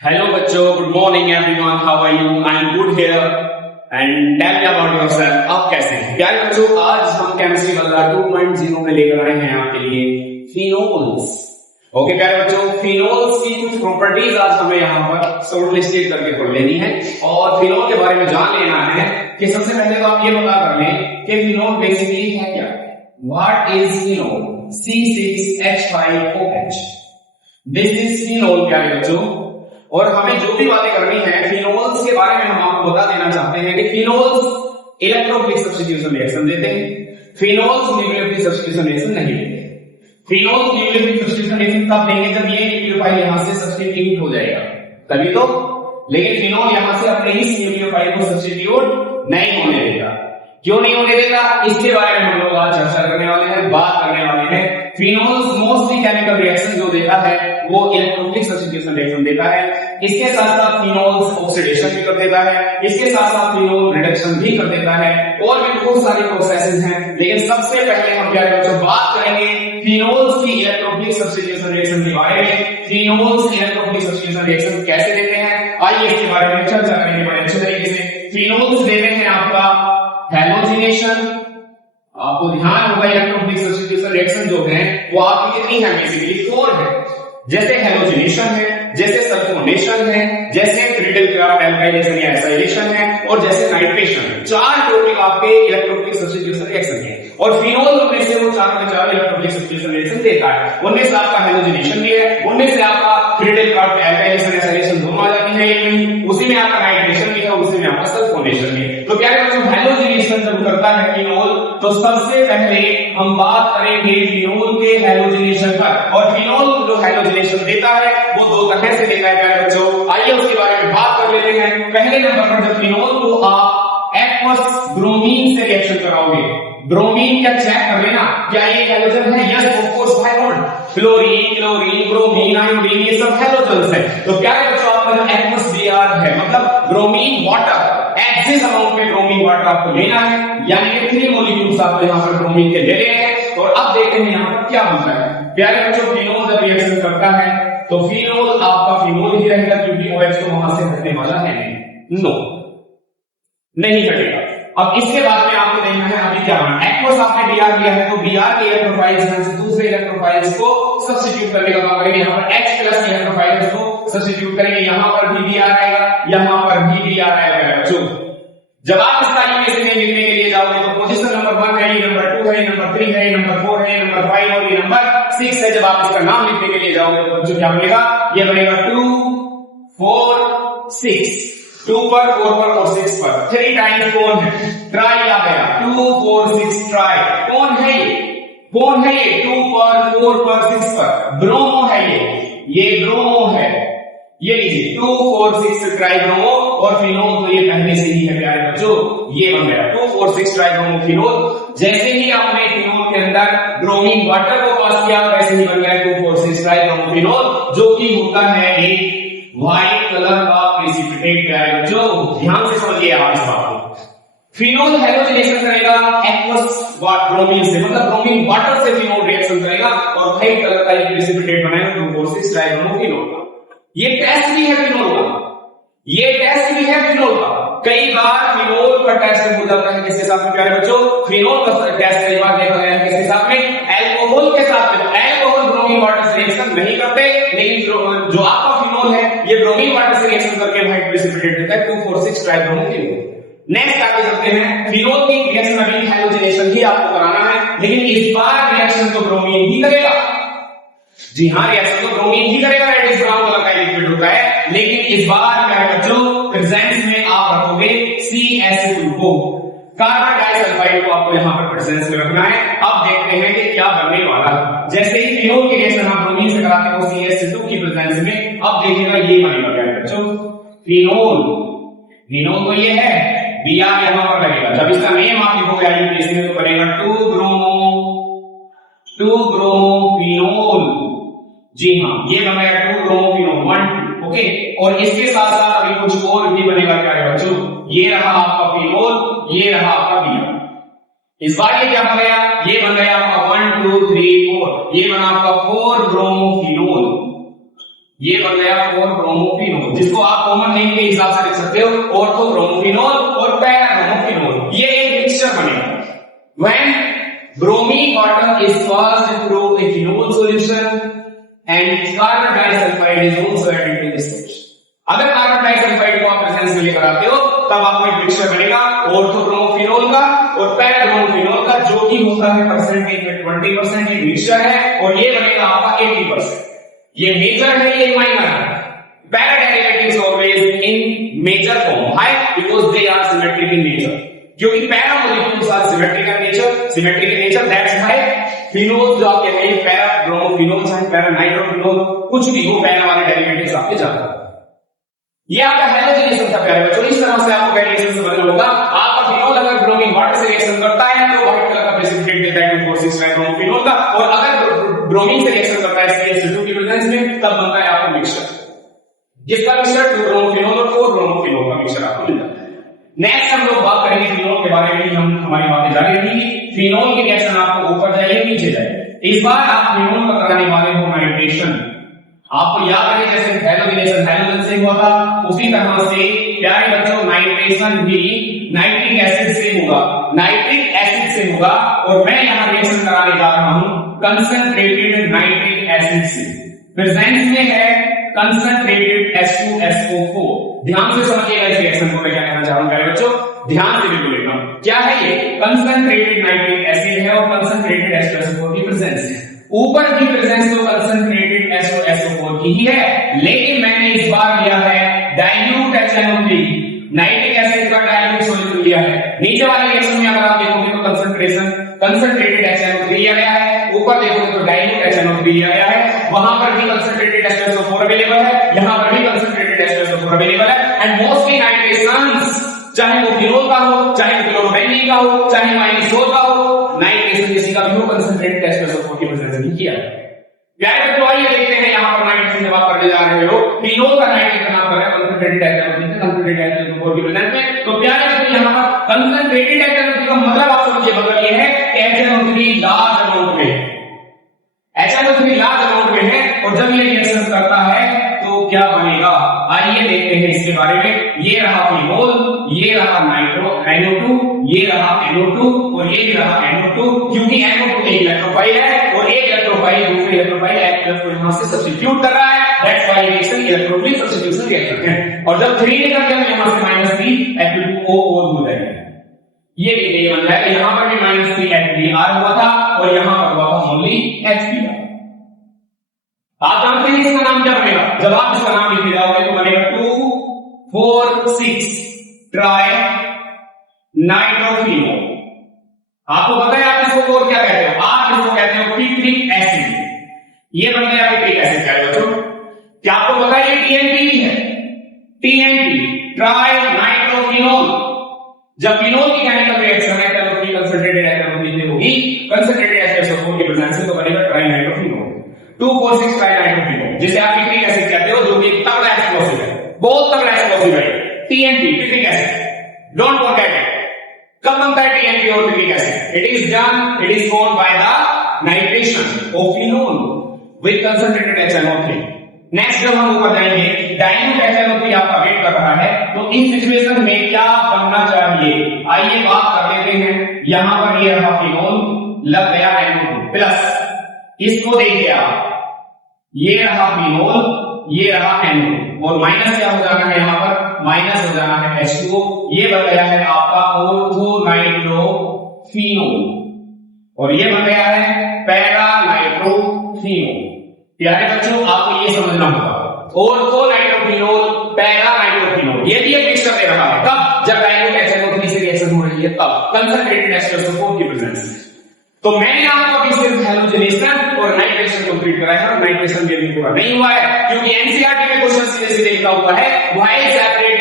Hello बच्चों, good morning everyone, how are you? I am good here and tell me about yourself. आप कैसे हैं? प्यारे बच्चों, आज हम केमिस्ट्री वाला 2.0 में लेकर आए हैं आपके लिए फिनोल्स। ओके प्यारे बच्चों, फिनोल्स की कुछ प्रॉपर्टीज आज हमें यहाँ पर शॉर्ट लिस्टेड करके पढ़ लेनी है और फिनोल के बारे में जान लेना है कि सबसे पहले तो आप ये पता कर लें कि फिनोल बेसिकली है क्या। What is phenol? C6H5OH, this is phenol प्यारे बच्चों। और हमें जो भी बातें करनी है फिनोल्स के बारे में हम आपको बता देना चाहते हैं कि फिनोल्स इलेक्ट्रोफिलिक सब्स्टिट्यूशन रिएक्शन देते हैं, फिनोल्स न्यूक्लियोफिलिक सब्स्टिट्यूशन रिएक्शन नहीं देते। फिनोल्स न्यूक्लियोफिलिक सब्स्टिट्यूशन रिएक्शन तब देंगे जब ये न्यूक्लियोफाइल यहां से सब्स्टिट्यूट हो जाएगा, तभी तो। लेकिन फिनोल यहां से अपने इस न्यूक्लियोफाइल को सब्स्टिट्यूट नहीं होने देगा। क्यों नहीं होने देगा, इसके बारे में हम लोग आज चर्चा करने वाले हैं, बात करने वाले हैं। फिनोल्स मोस्टली केमिकल रिएक्शन जो देता है वो इलेक्ट्रोफिलिक सब्स्टिट्यूशन रिएक्शन देता है। इसके साथ साथ फिनोल्स ऑक्सीडेशन भी कर देता है, इसके साथ साथ फिनोल रिडक्शन भी कर देता है, और भी बहुत सारी प्रोसेसेस हैं। लेकिन सबसे पहले हम क्या करेंगे, बात करेंगे फिनोल्स की इलेक्ट्रोफिलिक सब्स्टिट्यूशन रिएक्शन के बारे में। फिनोल्स इलेक्ट्रोफिलिक सब्स्टिट्यूशन रिएक्शन कैसे देते हैं, आइए इसके बारे में चर्चा करेंगे बड़े अच्छे तरीके से। फिनोल्स देते हैं आपका हैलोजिनेशन। आपको ध्यान होगा इलेक्ट्रोफिलिक सब्स्टिट्यूशन रिएक्शन जो है वो आपकी कितनी है, बेसिकली 4 है। जैसे हैलोजिनेशन है, जैसे सल्फोनेशन है, जैसे ट्रिपल क्राफ्ट एल्काइलेशन या एसाइलेशन है, और जैसे नाइट्रेशन है। 4 टॉपिक आपके इलेक्ट्रोफिलिक सब्स्टिट्यूशन रिएक्शन है और फिनोल में से वो 4 के 4 इलेक्ट्रोफिलिक सब्स्टिट्यूशन रिएक्शन देता है। उनमें से आपका हैलोजिनेशन भी है, उनमें से आपका ट्रिपल क्राफ्ट एल्काइलेशन एसाइलेशन दोनों आ जाती है, उसी में आपका नाइट्रेशन भी है, उसी में आपका सल्फोनेशन भी है। तो प्यारे बच्चों, हैलोजिनेशन जब करता है फिनोल तो सबसे पहले हम बात करेंगे फिनोल के हैलोजिनेशन पर। और फिनोल जो हैलोजिनेशन देता है वो 2 तरह से देता है प्यारे बच्चों, आइए उसके बारे में बात कर लेते हैं। पहले नंबर पर जब फिनोल को आप एक्वस ब्रोमीन से रिएक्शन कराओगे, ब्रोमीन क्या चेक कर लेना क्या ये हैलोजन है? Yes of course, why not. Fluorine, chlorine, bromine, iodine ये सब हैलोजन्स है। तो प्यारे बच्चों, आपका एक्वस Br है मतलब ब्रोमीन वाटर, एक्सिस अमाउंट में ब्रोमीन वाटर आपको लेना है, यानी कि 3 मॉलिक्यूल्स आपको यहां पर ब्रोमीन के ले रहे हैं। और अब देखते हैं यहां पर क्या बनता है। प्यारे बच्चों, फिनोल जब रिएक्शन करता है तो फिनोल आपका फिनोल ही रहेगा, क्योंकि OH तो वहां से हटने वाला है नहीं, नहीं हटेगा। अब इसके बाद में आपको देखना है अभी क्या होना है। एक्वस आपने Br लिया है तो Br के इलेक्ट्रोफाइल्स से दूसरे इलेक्ट्रोफाइल्स को सब्स्टिट्यूट करने का काम करेंगे। यहां पर H प्लस इलेक्ट्रोफाइल्स को सब्स्टिट्यूट करेंगे, यहां पर भी Br आएगा, यहां पर भी Br आएगा बच्चों। जब आप इसका इक्वेशन लिखने के लिए जाओगे तो पोजीशन नंबर 1 है, ये नंबर 2 है, ये नंबर 3 है, ये नंबर 4 है, ये नंबर 5 और ये नंबर 6 है। जब आप इसका नाम लिखने के लिए जाओगे तो बच्चों क्या बनेगा, ये बनेगा 2 4 6। 2 पर, 4 पर और 6 पर 3 टाइम्स कौन है? ट्राई आ गया, 2 4 6 ट्राई। कौन है ये? कौन है ये? 2 पर, 4 पर, 6 पर ब्रोमो है ये ब्रोमो है। ये लीजिए 2 4 6 ट्राई ब्रोमो, और फिनोल तो ये पहले से ही है प्यारे बच्चों, ये बन गया 2 4 6 ट्राई ब्रोमो फिनोल। जैसे ही आपने फिनोल के अंदर ब्रोमीन वाटर को पास किया वैसे ही बन गया 2 4 6 ट्राई ब्रोमो फिनोल, जो कि होता है एक व्हाइट कलर का प्रेसिपिटेट प्यारे बच्चों। ध्यान से समझिए आप इस बात को। फिनोल हैलोजिनेशन करेगा एक्वस ब्रोमीन से, मतलब ब्रोमीन वाटर से फिनोल रिएक्शन करेगा और व्हाइट कलर का एक प्रेसिपिटेट बनाएगा 2 4 6 ट्राई ब्रोमो फिनोल। ये टेस्ट भी है फिनोल का, ये टेस्ट भी है फिनोल का। कई बार फिनोल का टेस्ट हो जाता है किसके साथ में प्यारे बच्चों? फिनोल का टेस्ट कई बार देखा गया है किसके साथ में? एल्कोहल के साथ में। एल्कोहल ब्रोमीन वाटर से रिएक्शन नहीं करते, लेकिन जो आपका फिनोल है ये ब्रोमीन वाटर से रिएक्शन करके व्हाइट प्रेसिपिटेट देता है 2 4 6 ट्राई ब्रोमो फिनोल। नेक्स्ट आगे चलते हैं। फिनोल की रिएक्शन अभी हैलोजिनेशन ही आपको कराना है, लेकिन इस बार रिएक्शन तो ब्रोमीन ही करेगा। जी हाँ, रिएक्शन तो ब्रोमीन ही करेगा, रेडिश ब्राउन कलर का लिक्विड होता है। लेकिन इस बार क्या है बच्चों, प्रेजेंस में आप रखोगे CH2 को, कार्बन डाइसल्फाइड को आपको यहां पर प्रेजेंस में रखना है। अब देखते हैं कि क्या बनने वाला है। जैसे ही फिनोल की रिएक्शन हम ब्रोमीन से कराते हैं CH2 की प्रेजेंस में, अब देखिएगा ये बनेगा क्या है बच्चों, फिनोल। फिनोल तो ये है, Br यहां पर लगेगा। जब इसका नेम आप लिखोगे आईयूपीएसी में तो बनेगा 2 ब्रोमो फिनोल। जी हाँ, ये बनेगा 2 ब्रोमो फिनोल 1 ओके। और इसके साथ साथ अभी कुछ और भी बनेगा क्या है बच्चों, ये रहा आपका फिनोल, ये रहा आपका Br। इस बार ये क्या बन गया, ये बन गया आपका 1 2 3 4, ये बना आपका 4 ब्रोमो फिनोल, ये बन गया 4 ब्रोमो फिनोल। जिसको आप कॉमन नेम के हिसाब से लिख सकते हो ऑर्थोब्रोमोफिनोल और पैराब्रोमोफिनोल, ये एक मिक्सचर बनेगा। When bromine water is passed through a phenol solution and carbon disulfide is also added to this solution. अगर कार्बन डाइसल्फाइड को आप प्रेजेंस में लेकर आते हो तब आपको एक मिक्सचर बनेगा ऑर्थोब्रोमोफिनोल का और पैराब्रोमोफिनोल का, जो कि होता है परसेंटेज में 20%, ये मिक्सचर है और ये बनेगा आपका 80%। ये मेजर है, ये माइनर है। Para derivatives always in major form, why? Because they are symmetric in nature, क्योंकि para molecules are symmetric in nature, that's why phenol जो आपके हैं पैराब्रोमोफिनोल चाहे पैरानाइट्रोफिनोल कुछ भी हो, पैरा वाले डेरिवेटिव्स आपके जाते हैं। ये आपका हैलोजेनेशन था प्यारे बच्चों, इस तरह से आपको रिएक्शन से बदलना होगा। आपका फिनोल अगर ब्रोमीन वाटर से रिएक्शन करता है तो व्हाइट कलर का प्रेसिपिटेट देता है 2,4,6 ट्राइब्रोमोफिनोल का, और अगर ब्रोमीन से रिएक्शन करता है CH2 की प्रेजेंस में तब बनता है आपका मिक्सचर, जिसका मिक्सचर 2-ब्रोमोफिनोल और 4-ब्रोमोफिनोल का मिक्सचर आपको मिल जाता है। नेक्स्ट हम लोग बात करेंगे फिनोल के बारे में, हम हमारी बातें जारी रहेंगी। फिनोल की रिएक्शन आपको ऊपर जाइए नीचे जाइए। इस बार आप फिनोल का कराने वाले हो नाइट्रेशन। आपको याद है जैसे हैलोजेनेशन हैलोजन से हुआ था, उसी तरह से प्यारे बच्चों नाइट्रेशन भी नाइट्रिक एसिड से होगा, नाइट्रिक एसिड से होगा। और मैं यहां रिएक्शन कराने जा रहा हूं कंसंट्रेटेड नाइट्रिक एसिड से। प्रेजेंस में है कंसंट्रेटेड H2SO4। ध्यान से समझिएगा इस रिएक्शन को मैं क्या कहना चाह रहा हूं प्यारे बच्चों, ध्यान से बिल्कुल एकदम। क्या है ये? कंसंट्रेटेड नाइट्रिक एसिड है और कंसंट्रेटेड H2SO4 की प्रेजेंस है। ऊपर की प्रेजेंस तो कंसंट्रेटेड H2SO4 की ही है, लेकिन मैंने इस बार लिया है डाइल्यूट HNO3, नाइट्रिक एसिड का डाइल्यूट सॉल्यूशन लिया है। नीचे वाले रिएक्शन में अगर आप देखोगे तो कंसंट्रेशन कंसंट्रेटेड HNO3 लिया गया है, ऊपर देखोगे तो डाइल्यूट HNO3 लिया गया है। वहां पर भी कंसंट्रेटेड H2SO4 अवेलेबल है, यहां पर भी कंसंट्रेटेड H2SO4 अवेलेबल है। एंड मोस्टली नाइट्रेशंस, चाहे वो फिनोल का हो, चाहे वो क्लोरोबेंजीन का हो, चाहे माइनोसोल का हो, नाइट्रेशन किसी का भी हो कंसंट्रेटेड H2SO4 की प्रेजेंस में किया है। प्यारे बच्चों आइए देखते हैं यहां पर नाइट्रेशन जब आप करने जा रहे हो, फिनोल का नाइट्रेशन आप कर रहे हैं कंसंट्रेटेड HNO3 की प्रेजेंस में। तो प्यारे बच्चों यहां पर कंसंट्रेटेड HNO3 का मतलब आप समझिए मतलब ये है कि HNO3 लार्ज अमाउंट में, HNO3 लार्ज अमाउंट में है, और जब ये रिएक्शन करता है तो क्या बनेगा आइए देखते हैं इसके बारे में। ये रहा फिनोल, ये रहा NO2, ये रहा NO2 और ये भी रहा NO2, क्योंकि NO2 एक इलेक्ट्रोफाइल है और एक इलेक्ट्रोफाइल दूसरे इलेक्ट्रोफाइल H+ को यहां से सब्स्टिट्यूट कर रहा है। That's why reaction electrophilic substitution reaction है। और जब 3 निकल गया तो यहां से -3 H2O हो जाएगा। ये भी यही बनता है, यहां पर भी -3 HBr हुआ था और यहां पर हुआ था ओनली HBr। आप जानते हैं इसका नाम क्या बनेगा? जब आप इसका नाम लिख जाओगे तो बनेगा 2,4,6 ट्राई नाइट्रोफिनोल। आपको पता है आप इसको और क्या कहते हो? आप इसको कहते हो पिट्रिक एसिड। ये बन गया पिट्रिक एसिड प्यारे बच्चों। क्या आपको पता है ये TNP भी है? TNP try nitrophenol. जब फिनोल की केमिकल रिएक्शन है तो कंसंट्रेटेड HNO3 होगी, कंसंट्रेटेड H2SO4 की प्रेजेंस में तो बनेगा ट्राई नाइट्रोफिनोल, 2,4,6 ट्राई नाइट्रोफिनोल, जिसे आप पिट्रिक एसिड कहते हो, जो कि तगड़ा एक्सप्लोसिव है, बहुत तगड़ा एक्सप्लोसिव है। TNP picric acid, don't forget it. कब बनता है TNP और picric acid? It is formed by the nitration of phenol with concentrated HNO3। Next जब हम ऊपर जाएंगे, डाइल्यूट HNO3 आपका वेट कर रहा है, तो इस सिचुएशन में क्या बनना चाहिए? आइए बात कर लेते हैं। यहां पर ये रहा फिनोल, लग गया NO2 प्लस, इसको देखिए आप, ये रहा फिनोल, ये रहा NO2 और माइनस क्या हो जाना है? यहां पर माइनस हो जाना है H2O। ये बन गया है आपका ऑर्थोनाइट्रोफिनोल और ये बन गया है पैरानाइट्रोफिनोल। प्यारे बच्चों आपको ये समझना होगा, ऑर्थोनाइट्रोफिनोल पैरानाइट्रोफिनोल ये भी एक मिक्सचर दे रहा है। कब? जब डाइल्यूट HNO3 से रिएक्शन हो रही है तब, कंसंट्रेटेड H2SO4 की प्रेजेंस में। तो मैंने आपको अभी सिर्फ हैलोजेनेशन और नाइट्रेशन कंप्लीट कराया है, और नाइट्रेशन भी अभी पूरा नहीं हुआ है, क्योंकि एनसीईआरटी में क्वेश्चन सीधे सीधे लिखा हुआ है why separate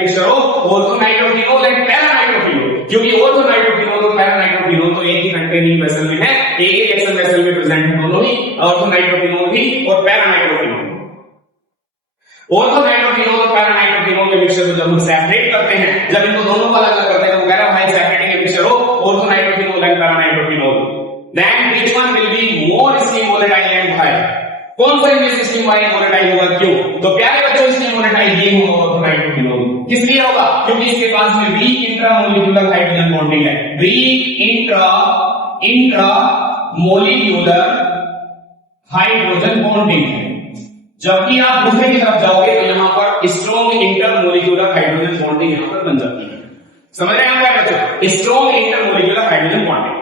mixture of orthonitrophenol and paranitrophenol, क्योंकि ऑर्थोनाइट्रोफिनोल और पैरानाइट्रोफिनोल तो एक ही कंटेनिंग वेसल में है, एक ही रिएक्शन वेसल में प्रेजेंट है, दोनों ही ऑर्थोनाइट्रोफिनोल भी और पैरानाइट्रोफिनोल। ऑर्थोनाइट्रोफिनोल और पैरानाइट्रोफिनोल के मिक्सचर को जब हम सेपरेट करते हैं, जब इनको दोनों को अलग करते हैं तो वगैरह भाई सेपरेटिंग के मिक्सचर हो orthonitrophenol and paranitrophenol, then which one will be more steam volatile and why? कौन सा इनमें से स्टीम वाइज वोलेटाइल होगा? क्यों? तो प्यारे बच्चों स्टीम वोलेटाइल ये होगा ऑर्थोनाइट्रोफिनोल। किस लिए होगा? क्योंकि इसके पास में वीक इंट्रामोलिक्यूलर हाइड्रोजन बॉन्डिंग है, वीक इंट्रामोलिक्यूलर हाइड्रोजन बॉन्डिंग है। जबकि आप दूसरे की तरफ जाओगे तो यहां पर स्ट्रॉन्ग इंटरमोलिक्यूलर हाइड्रोजन बॉन्डिंग यहां पर बन जाती है। समझ रहे हैं आप क्या बच्चों? Strong intermolecular hydrogen bonding.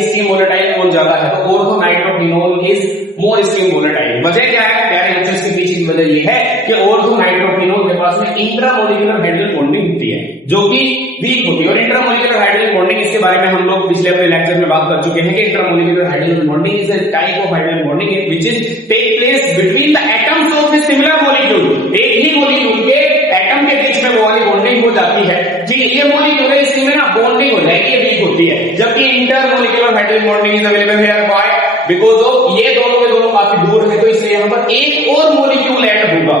Steam volatile कौन ज्यादा है? तो ऑर्थोनाइट्रोफिनोल इज मोर स्टीम वोलेटाइल। वजह क्या है प्यारे बच्चों? इसके पीछे की वजह ये है कि ऑर्थोनाइट्रोफिनोल के पास में इंट्रामोलिक्यूलर हाइड्रोजन बॉन्डिंग होती है जो कि वीक होती है। और इंट्रामोलिक्यूलर हाइड्रोजन बॉन्डिंग इसके बारे में हम लोग पिछले अपने लेक्चर में बात कर चुके हैं कि intramolecular hydrogen bonding is a type of hydrogen bonding which is take place between the atoms of the similar molecule. एक ही मॉलिक्यूल के एटम के बीच में वो वाली बॉन्डिंग हो जाती है। ठीक है, ये मॉलिक्यूल है, इसमें ना बॉन्डिंग हो जाएगी, ये वीक होती है। जबकि intermolecular hydrogen bonding is available here bye because of ये दोनों के दोनों काफी दूर है, तो इसलिए यहां पर एक और मॉलिक्यूल ऐड होगा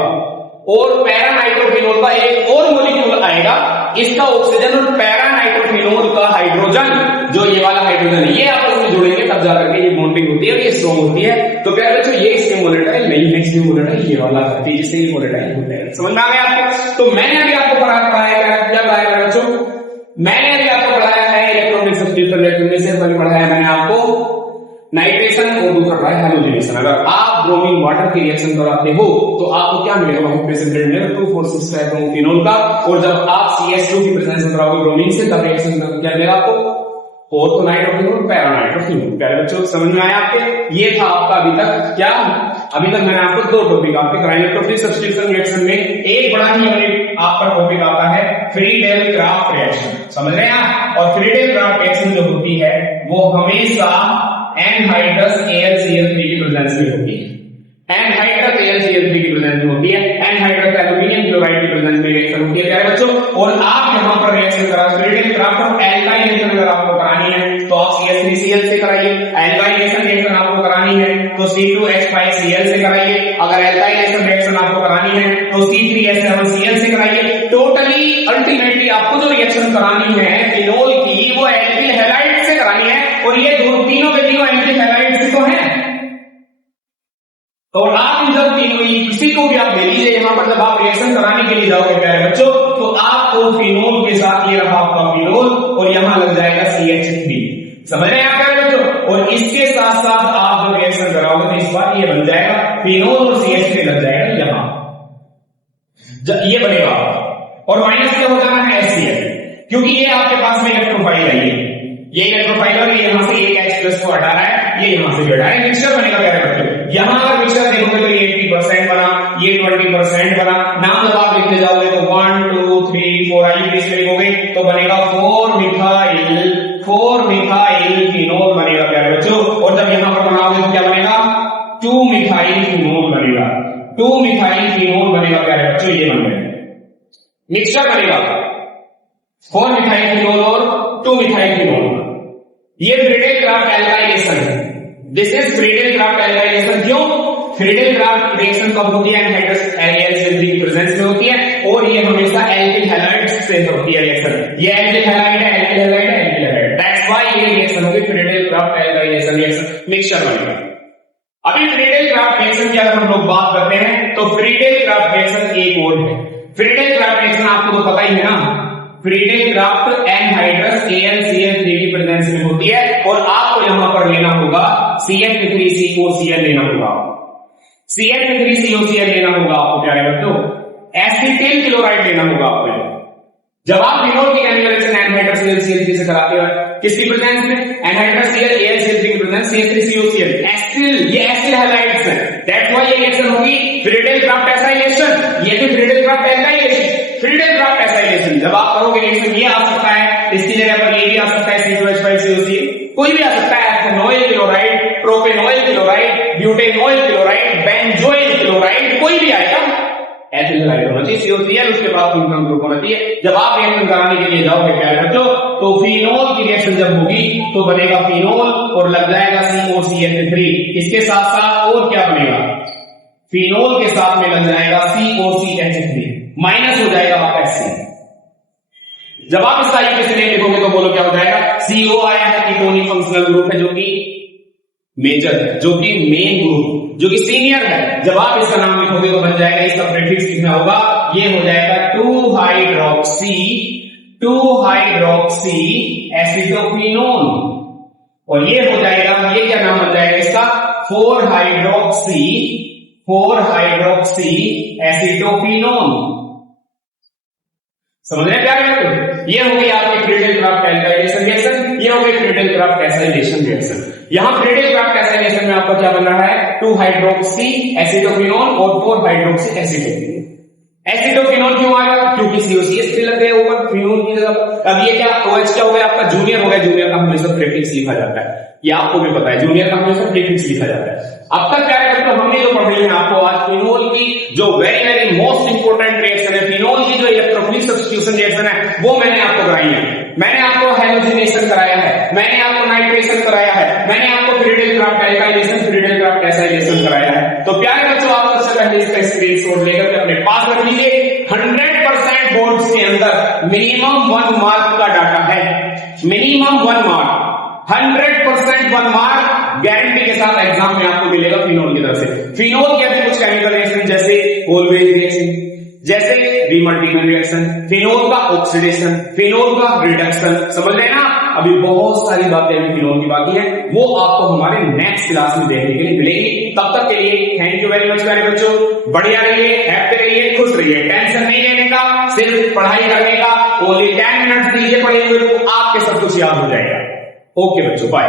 और पैरानाइट्रोफिनोल का एक और मॉलिक्यूल आएगा। इसका ऑक्सीजन और पैरानाइट्रोफिनोल का हाइड्रोजन, जो ये वाला हाइड्रोजन है, ये आपस में जुड़ेंगे तब जाकर के ये बॉन्डिंग होती है और ये स्ट्रॉन्ग होती है। तो प्यारे बच्चों ये स्टीम वोलेटाइल नहीं है, स्टीम वोलेटाइल ये वाला है जिससे ये वोलेटाइल होता है। समझ में आ गया आपको? तो मैंने अभी आपको पढ़ाया क्या पढ़ाया बच्चों? मैंने अभी आपको पढ़ाया है इलेक्ट्रॉनिक सब्स्टिट्यूशन रिएक्शन में से पढ़ाया मैंने आपको नाइट्रेशन और दूसरा पढ़ा है हैलोजेनेशन। अगर आप ब्रोमीन वाटर की रिएक्शन कराते हो तो आपको क्या मिलेगा? प्रेसिपिटेट मिलेगा 2,4,6 ट्राइब्रोमोफिनोल का। और जब आप CH2 की प्रेजेंस में कराओगे ब्रोमीन से तब रिएक्शन क्या मिलेगा आपको? ऑर्थोनाइट्रोफिनोल पैरानाइट्रोफिनोल। प्यारे बच्चों समझ में आया आपके? ये था आपका अभी तक क्या? अभी तक मैंने आपको दो टॉपिक आपके कराए इलेक्ट्रोफिलिक सब्स्टिट्यूशन रिएक्शन में। एक बड़ा ही आपका टॉपिक आता है फ्रीडेल-क्राफ्ट रिएक्शन। समझ रहे हैं आप? और फ्रीडेल-क्राफ्ट रिएक्शन जो होती है वो हमेशा एनहाइड्रस AlCl3 की प्रेजेंस में होती है। एनहाइड्रस AlCl3 की प्रेजेंस में होती है। एनहाइड्रस एल्यूमिनियम क्लोराइड की प्रेजेंस में रिएक्शन होती है प्यारे बच्चों। और आप यहां पर रिएक्शन करा फ्रीडेल-क्राफ्ट और एल्काइलेशन अगर आपको करानी है तो आप CH3Cl से कराइए। एल्काइलेशन रिएक्शन आपको करानी है तो C2H5Cl से कराइए। अगर एल्काइलेशन रिएक्शन आपको करानी है तो C3H7Cl से कराइए। टोटली अल्टीमेटली आपको जो रिएक्शन करानी है फिनोल की वो एल्किल हैलाइड से करानी है। और ये तीनों के तीनों एल्किल हैलाइड से तो हैं। तो आप इन जब तीनों किसी को भी आप ले लीजिए यहां पर, जब आप रिएक्शन कराने के लिए जाओगे प्यारे बच्चों तो आपको फिनोल के साथ ये रहा आपका फिनोल और यहां लग जाएगा CH3। समझ रहे हैं आप प्यारे बच्चों? और इसके साथ साथ आप जब रिएक्शन कराओगे तो इस बार ये बन जाएगा फिनोल और CH3 लग जाएगा यहां, ये बनेगा। और माइनस क्या हो जाना है HCl, क्योंकि ये आपके पास में इलेक्ट्रोफाइल है। ये इलेक्ट्रोफाइल और ये यहां से एक H+ को हटा रहा है, ये यहां से भी हटा रहा है। मिक्सचर बनेगा प्यारे बच्चों। यहां अगर मिक्सचर देखोगे तो ये 80% बना, ये 20% बना। नाम जब आप लिखते जाओगे तो 1 2 3 4 आइए इसमें लिखोगे तो बनेगा 4-मिथाइल फिनोल बनेगा प्यारे बच्चों। और जब यहां पर बनाओगे तो क्या बनेगा? 2-मिथाइल फिनोल बनेगा। 2-मिथाइल फिनोल बनेगा प्यारे बच्चों, ये बन गया मिक्सचर बनेगा 4-मिथाइल फिनोल और 2-मिथाइल फिनोल। ये फ्रीडेल-क्राफ्ट एल्काइलेशन है। This is Friedel-craft alkylation. क्यों? फ्रीडेल-क्राफ्ट रिएक्शन कब होती है? एनहाइड्रस AlCl3 की प्रेजेंस में होती है और ये हमेशा एल्किल हैलाइड से होती है रिएक्शन। ये एल्किल हैलाइड है, एल्किल हैलाइड है, एल्किल हैलाइड। दैट्स व्हाई ये रिएक्शन होगी फ्रीडेल-क्राफ्ट एल्काइलेशन रिएक्शन, मिक्सचर बनेगा। अभी फ्रीडेल-क्राफ्ट रिएक्शन की अगर हम लोग बात करते हैं तो फ्रीडेल-क्राफ्ट रिएक्शन एक और है। फ्रीडेल-क्राफ्ट रिएक्शन आपको तो पता ही है ना, फ्रीडेल-क्राफ्ट एनहाइड्रस AlCl3 की प्रेजेंस में होती है और आपको यहां पर लेना होगा CH3COCl लेना होगा। CH3COCl लेना होगा आपको प्यारे बच्चों। एसिटिल क्लोराइड लेना होगा आपको। जब आप फिनोल की केमिकल रिएक्शन एनहाइड्रस AlCl3 से कराते हो किसकी प्रेजेंस में? एनहाइड्रस AlCl3 की प्रेजेंस CH3COCl। एसिटिल, ये एसिड हैलाइड्स हैं। दैट्स व्हाई ये रिएक्शन होगी फ्रीडेल-क्राफ्ट एसाइलेशन। ये भी फ्रीडेल-क्राफ्ट एल्काइलेशन। फ्रीडेल-क्राफ्ट एसाइलेशन जब आप करोगे रिएक्शन ये आ सकता है, इसकी जगह पर ये भी आ सकता है C2H5COCl, कोई भी आ सकता है। Ethanoyl chloride, propanoyl chloride, butanoyl chloride, benzoyl chloride, कोई भी आएगा। एथिल हैलाइड होना चाहिए COCl, उसके बाद फंक्शनल ग्रुप होना चाहिए। जब आप रिएक्शन कराने के लिए जाओगे प्यारे बच्चों तो फिनोल की रिएक्शन जब होगी तो बनेगा फिनोल और लग जाएगा COCH3। इसके साथ साथ और क्या बनेगा? फिनोल के साथ में लग जाएगा COCH3, माइनस हो जाएगा आपका HCl। जब आप इसका इक्वेशन लिखोगे तो बोलो क्या हो जाएगा? CO आया है कीटोनिक फंक्शनल ग्रुप है जो कि मेजर है, जो कि मेन ग्रुप, जो कि सीनियर है। जब आप इसका नाम लिखोगे तो बन जाएगा, इसका प्रीफिक्स कितना होगा? ये हो जाएगा 2 हाइड्रोक्सी एसिटोक्विनोन, और ये हो जाएगा, ये क्या नाम बन जाएगा इसका, 4 हाइड्रोक्सी एसिटोक्विनोन। समझ रहे हैं क्या है? ये हो गई आपकी क्रिडेल-क्राफ्ट एल्काइलेशन रिएक्शन, ये हो गई क्रिडेल-क्राफ्ट एसाइलेशन रिएक्शन। यहां क्रिडेल-क्राफ्ट एसाइलेशन में आपका क्या बन रहा है, 2 हाइड्रोक्सी एसिटोक्विनोन और 4 हाइड्रोक्सी एसिटोक्विनोन। एसिटोक्विनोन क्यों आया, क्योंकि COCH लग गए ऊपर फिनोल की जगह। अब ये क्या OH क्या हो गया आपका, जूनियर हो गया। जूनियर का हमेशा प्रीफिक्स लिखा जाता है, ये आपको भी पता है, जूनियर का हमेशा प्रीफिक्स लिखा जाता है। अब तक क्या है, तो हमने जो पढ़ी है आपको आज फिनोल की जो वेरी मोस्ट इंपोर्टेंट रिएक्शन है, फिनोल की जो इलेक्ट्रोफिलिक सब्स्टिट्यूशन रिएक्शन है, वो मैंने आपको कराई है। मैंने आपको हैलोजिनेशन कराया है, मैंने आपको नाइट्रेशन कराया है, मैंने आपको क्रिडेल-क्राफ्ट एल्काइलेशन, क्रिडेल-क्राफ्ट एसाइलेशन कराया है। तो प्यारे बच्चों, आप सबसे पहले इसका स्क्रीनशॉट लेकर के अपने पास रख लीजिए। 100% बोर्ड्स के अंदर मिनिमम 1 मार्क का डाटा है, मिनिमम 1 मार्क, 100% 1 मार्क गारंटी के साथ एग्जाम में आपको मिलेगा फिनोल की तरफ से। फिनोल के अंदर कुछ केमिकल रिएक्शन जैसे होलवेज रिएक्शन, जैसे रीमल्टिकन रिएक्शन, फिनोल का ऑक्सीडेशन, फिनोल का रिडक्शन, समझ रहे हैं ना। अभी बहुत सारी बातें अभी फिनोल की बाकी है, वो आपको हमारे नेक्स्ट क्लास में देखने के लिए मिलेगी। तब तक के लिए थैंक यू वेरी मच प्यारे बच्चों, बढ़िया रहिए, हैप्पी रहिए, खुश रहिए, टेंशन नहीं लेने का, सिर्फ पढ़ाई करने का। ओनली 10 मिनट दीजिए पढ़ेंगे तो आपके सब कुछ याद हो जाएगा। ओके बच्चों, बाय।